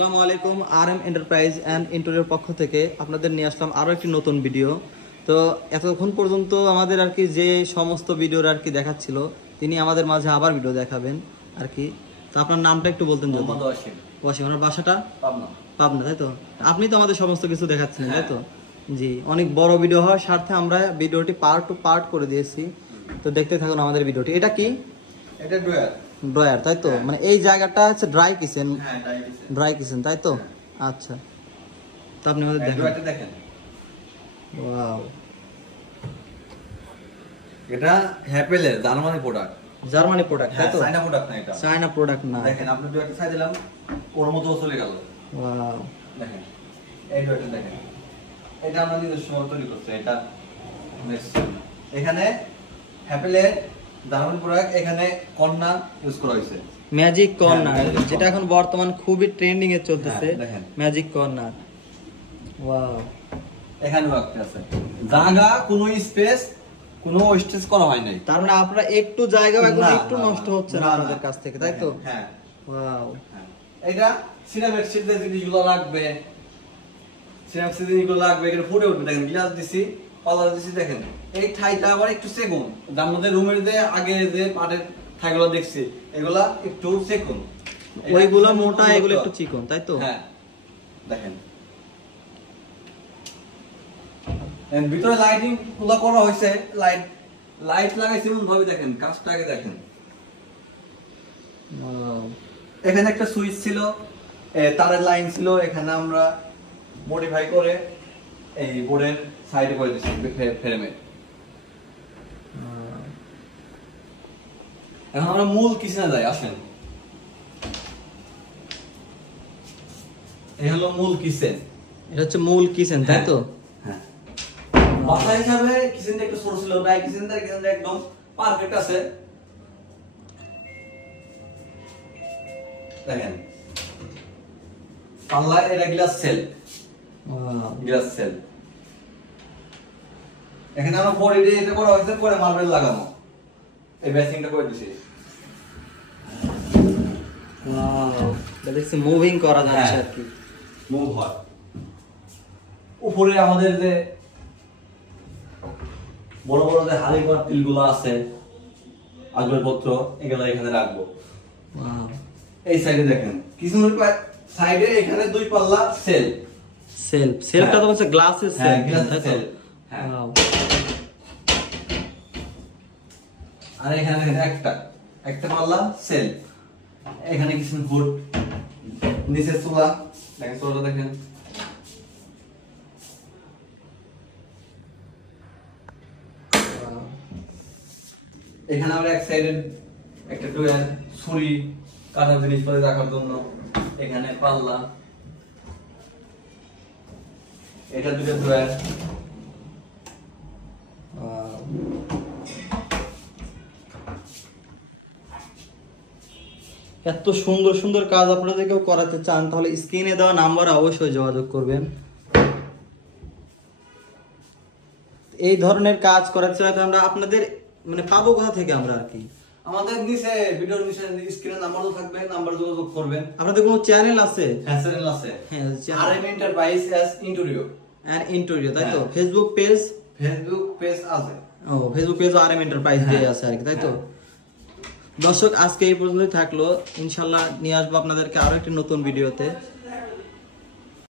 আসসালামু আলাইকুম RM enterprise and interior পক্ষ থেকে আপনাদের নিয়ে আসলাম আরো একটি নতুন ভিডিও। তো এতক্ষণ পর্যন্ত আমাদের আর কি যে সমস্ত ভিডিওর আর কি দেখাচ্ছিল তিনি আমাদের মাঝে আবার ভিডিও দেখাবেন আর কি। তো আপনার নামটা একটু বলতেন যদি। ওয়াসিম, আপনার বাসাটা পাবনা তাই তো? আপনি তো আমাদের সমস্ত কিছু দেখাচ্ছেন তাই তো? জি, অনেক বড় ভিডিও হওয়ার স্বার্থে আমরা ভিডিওটি পার্ট টু পার্ট করে দিয়েছি। তো দেখতে থাকুন আমাদের ভিডিওটি। এটা কি? এটা ড্রয়ার তাই তো? মানে এই জায়গাটা হচ্ছে ড্রাই কিচেন। ড্রাই কিচেন তাই তো? আচ্ছা, তো আপনি আমাদের দেখেন। ওয়াও, এটা হ্যাপেলের জার্মানি প্রোডাক্ট। জার্মানি প্রোডাক্ট তাই তো? চায়না প্রোডাক্ট না, এটা চায়না প্রোডাক্ট না। দেখেন আপনি ড্রয়ারটা ছাই দিলাম, ওর মতো চলে গেল। ওয়াও, দেখেন এই ড্রয়ারটা দেখেন, এটা আমরা নিজস্ব তৈরি করছি। এটা এখানে হ্যাপেলের জার্মানি প্রোডাক্ট, এখানে কর্নার ইউজ করা হয়েছে। ম্যাজিক কর্নার, যেটা এখন বর্তমান খুবই ট্রেন্ডিং এ চলতেছে। Magic corner, wow. এখানে ওয়ার্ক আছে, জায়গা কোনো স্পেস কোনো ওয়েস্টেজ করা হয় নাই। তার মানে আপনারা একটু জায়গাও এখন একটু নষ্ট হচ্ছে না আমাদের কাছ থেকে তাই তো? হ্যাঁ, ওয়াও। এটা সিরামিক শীটের জিনিসগুলো লাগবে, সিরামিক শীটের জিনিসগুলো লাগবে, এখানে ফুটে উঠবে। দেখেন গ্লাস দিছি, পাল্লা দিছি, দেখেন এই ঠাইটা আবার একটু সেগুন। আমাদের রুমের যে আগে যে পাটের ঠাইগুলো দেখছি এগুলা একটু সেগুন, ওইগুলো মোটা, এগুলো একটু চিকন তাই তো? হ্যাঁ, দেখেন ভিতরে লাইটিং গুলো করা হয়েছে, লাইট লাগাইছে এমন ভাবে। দেখেন কাজটা আগে দেখেন, এখানে একটা সুইচ ছিল, তারের লাইন ছিল, এখানে আমরা মডিফাই করে এই বোর্ডের সাইডে করে দিচ্ছি ফ্রেমে। এখন আমরা মূল কিচেনে যাই, আসেন। এই হলো মূল কিচেন। এটা হচ্ছে মূল কিচেন তাই তো? হ্যাঁ, বাসা হিসাবে কিচেনটা একটু ছোট ছিল, তাই কিচেনটা একদম পারফেক্ট আছে। দেখেন পাল্লা, এটা গ্লাস সেল, গ্লাস সেল। এখানে আমরা বডিতে এটা করা হয়েছে, পরে মার্বেল লাগানো, এই বেসিংটা করে দিছি। ওয়াও, এটা দেখছি মুভিং করা যাচ্ছে আর কি, মুভ হয়। উপরে আমাদের যে বড় বড় যে হাড়ি পাতিলগুলো আছে, আসবাবপত্র, এগুলো এখানে রাখবো। ওয়াও, এই সাইডে দেখেন কিচেনের সাইডে এখানে দুই পাল্লা সেল। সেলটা তো হচ্ছে গ্লাসের সেল। হ্যাঁ, গ্লাসের সেল। হ্যাঁ, আর এখানে দেখেন একটা পাল্লা সেল। এখানে কিচেন ফুড, নিচে চুলা, দেখেন চুলাটা দেখেন। এখানে আমরা এক সাইডে একটা ড্রয়ার, ছুরি, কাটার জিনিসপত্র রাখার জন্য। এখানে পাল্লা, এটা দুটো ড্রয়ার। এত সুন্দর সুন্দর কাজ আপনারা কেউ করাতে চান তাহলে স্ক্রিনে দেওয়া নাম্বারে অবশ্যই যোগাযোগ করবেন। এই ধরনের কাজ করাতে চাইলে আমরা আপনাদের মানে পাবো কোথা থেকে আমরা আর কি? আমাদের নিচে ভিডিওর নিচে স্ক্রিনে নাম্বারও থাকবে, নাম্বার যোগাযোগ করবেন। আপনাদের কোনো চ্যানেল আছে? হ্যাঁ, চ্যানেল আছে। হ্যাঁ, RM enterprise S interior and interior তাই তো? ফেসবুক পেজ আছে। ও, ফেসবুক পেজ RM এন্টারপ্রাইজ দিয়ে আছে আর কি তাই তো? দর্শক, আজকে এই পর্যন্তই থাকলো। ইনশাআল্লাহ নিয়ে আসবো আপনাদেরকে আরো একটি নতুন ভিডিওতে।